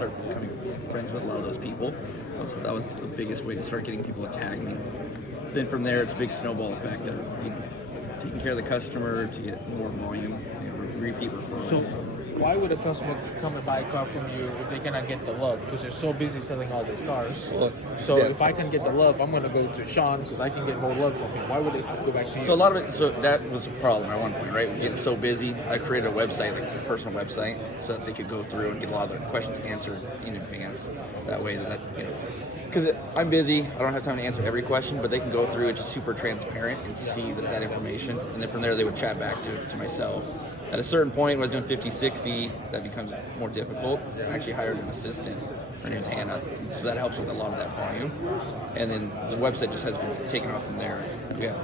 start becoming friends with a lot of those people. So that was the biggest way to start getting people to tag me. Then from there, it's a big snowball effect of taking care of the customer to get more volume, repeat referrals. So why would a customer come and buy a car from you if they cannot get the love? Because they're so busy selling all these cars. So if I can get the love, I'm going to go to Sean because I can get more love from him. Why would they go back to you? So a lot of it, so that was a problem at one point, right? Getting so busy, I created a website, like a personal website, so that they could go through and get a lot of their questions answered in advance. That way because I'm busy, I don't have time to answer every question, but they can go through it just super transparent and see that information. And then from there, they would chat back to myself. At a certain point, when I was doing 50, 60, that becomes more difficult. I actually hired an assistant. Her name's Hannah. So that helps with a lot of that volume. And then the website just has been taken off from there.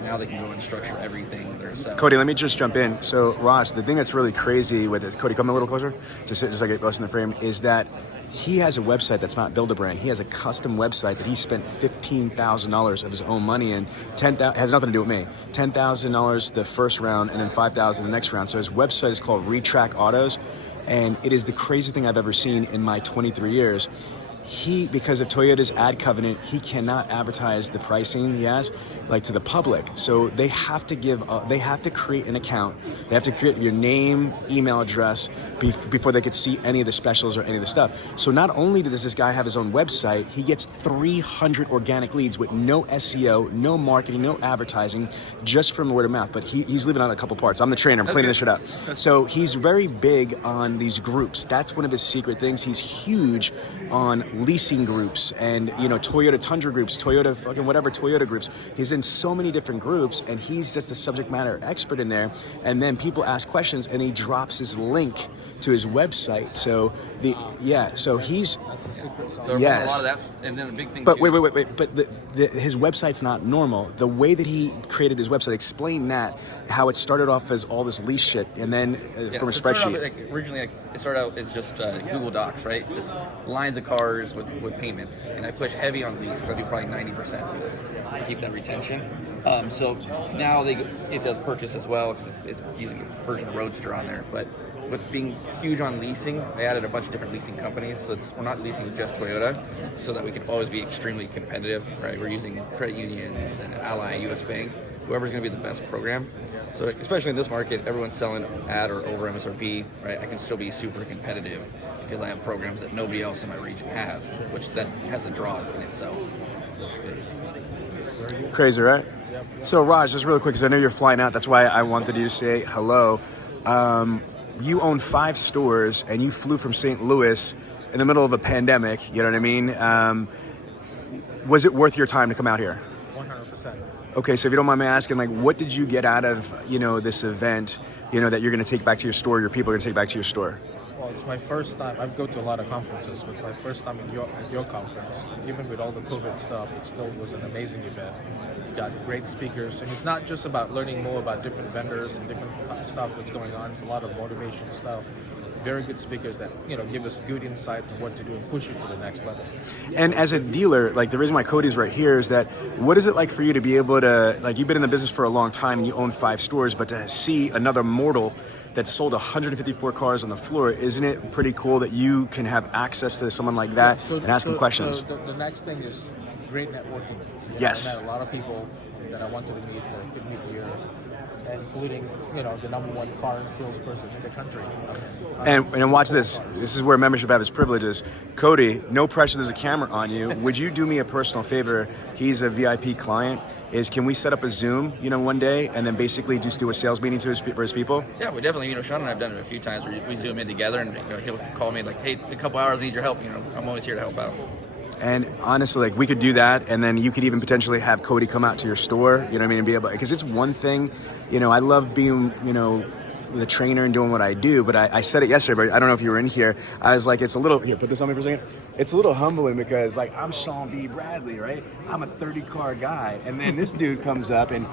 Now they can go and structure everything themselves. Cody, let me just jump in. So, Raj, the thing that's really crazy with it, Cody, come a little closer, just so I get us in the frame, is that he has a website that's not Build-A-Brand. He has a custom website that he spent $15,000 of his own money in. Has nothing to do with me. $10,000 the first round, and then $5,000 the next round. So his website is called Retrack Autos, and it is the craziest thing I've ever seen in my 23 years. Because of Toyota's ad covenant, he cannot advertise the pricing he has to the public. So they have to create an account. They have to create your name, email address before they could see any of the specials or any of the stuff. So not only does this guy have his own website, he gets 300 organic leads with no SEO, no marketing, no advertising, just from word of mouth. But he's leaving out a couple parts. I'm the trainer. I'm cleaning this shit up. So he's very big on these groups. That's one of his secret things. He's huge on leasing groups and Toyota Tundra groups, Toyota groups. He's in so many different groups, and he's just a subject matter expert in there. And then people ask questions, and he drops his link to his website. So so he's That's the secret sauce. So yes. a lot of that, and then the big thing. But wait. But his website's not normal. The way that he created his website, explain that, how it started off as all this lease shit, and then from a spreadsheet. Originally, it started out as just Google Docs, right? Just lines of cars with payments, and I push heavy on lease because I do probably 90% lease to keep that retention. So now it does purchase as well because it's using a version of Roadster on there. But with being huge on leasing, they added a bunch of different leasing companies. So we're not leasing just Toyota, so that we can always be extremely competitive, right? We're using credit unions and Ally, US Bank, whoever's going to be the best program. So especially in this market, everyone's selling at or over MSRP, right? I can still be super competitive because I have programs that nobody else in my region has, which then has a draw in itself. Crazy, right? So Raj, just really quick, because I know you're flying out. That's why I wanted you to say hello. You own 5 stores, and you flew from St. Louis in the middle of a pandemic. You know what I mean? Was it worth your time to come out here? 100%. Okay, so if you don't mind me asking, what did you get out of this event? That you're going to take back to your store. Your people are going to take back to your store. Well, it's my first time. I've go to a lot of conferences, but it's my first time at your conference. Even with all the COVID stuff, it still was an amazing event. Got great speakers, and it's not just about learning more about different vendors and different stuff that's going on. It's a lot of motivation stuff. Very good speakers that give us good insights on what to do and push it to the next level. And as a dealer, the reason why Cody's right here is that what is it like for you to be able to you've been in the business for a long time and you own 5 stores, but to see another mortal that sold 154 cars on the floor, isn't it pretty cool that you can have access to someone like that and ask him questions? So the next thing is great networking. Yes. I met a lot of people that I wanted to meet that I could meet here, including the #1 car and salesperson in the country. And watch this. This is where membership have its privileges. Cody, no pressure. There's a camera on you. Would you do me a personal favor? He's a VIP client. Can we set up a Zoom, one day, and then basically just do a sales meeting for his people? Yeah, we definitely. Sean and I have done it a few times where we Zoom in together, and he'll call me hey, a couple hours, I need your help. I'm always here to help out. And honestly, we could do that, and then you could even potentially have Cody come out to your store, and be able, because it's one thing, I love being, the trainer and doing what I do, but I said it yesterday, but I don't know if you were in here. I was like, it's a little, here, put this on me for a second. It's a little humbling because I'm Sean B. Bradley, right? I'm a 30-car guy, and then this dude comes up, and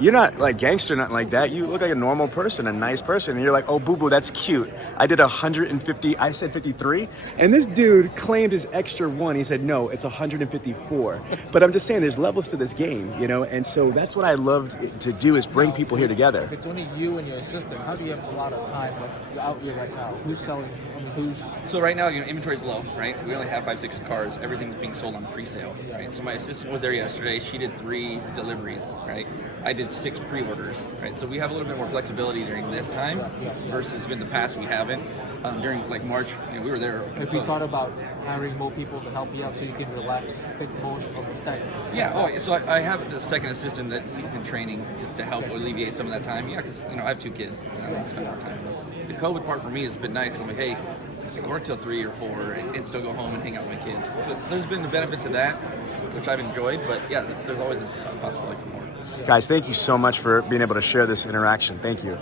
you're not gangster, nothing like that. You look like a normal person, a nice person, and you're like, oh, boo-boo, that's cute. I did 150, I said 53, and this dude claimed his extra 1. He said, no, it's 154. But I'm just saying, there's levels to this game, and so that's what I love to do is bring people here together. If it's only you and your assistant, how do you have a lot of time out here right now? Who's selling? I mean, who's So right now, inventory is low, right? We only have 5-6 cars. Everything's being sold on pre-sale, right? So my assistant was there yesterday. She did 3 deliveries, right? I did 6 pre-orders, right? So we have a little bit more flexibility during this time versus in the past we haven't. During like March, we were there. Have you thought about hiring more people to help you out so you can relax, take more of the stack? Yeah. Oh, so I have a second assistant that he's in training to help alleviate some of that time. Yeah, because I have 2 kids. I need to spend more time. The COVID part for me has been nice. I'm like, hey, I can work till 3 or 4 and still go home and hang out with my kids. So there's been the benefit to that, which I've enjoyed. But yeah, there's always a possibility for more. Guys, thank you so much for being able to share this interaction. Thank you.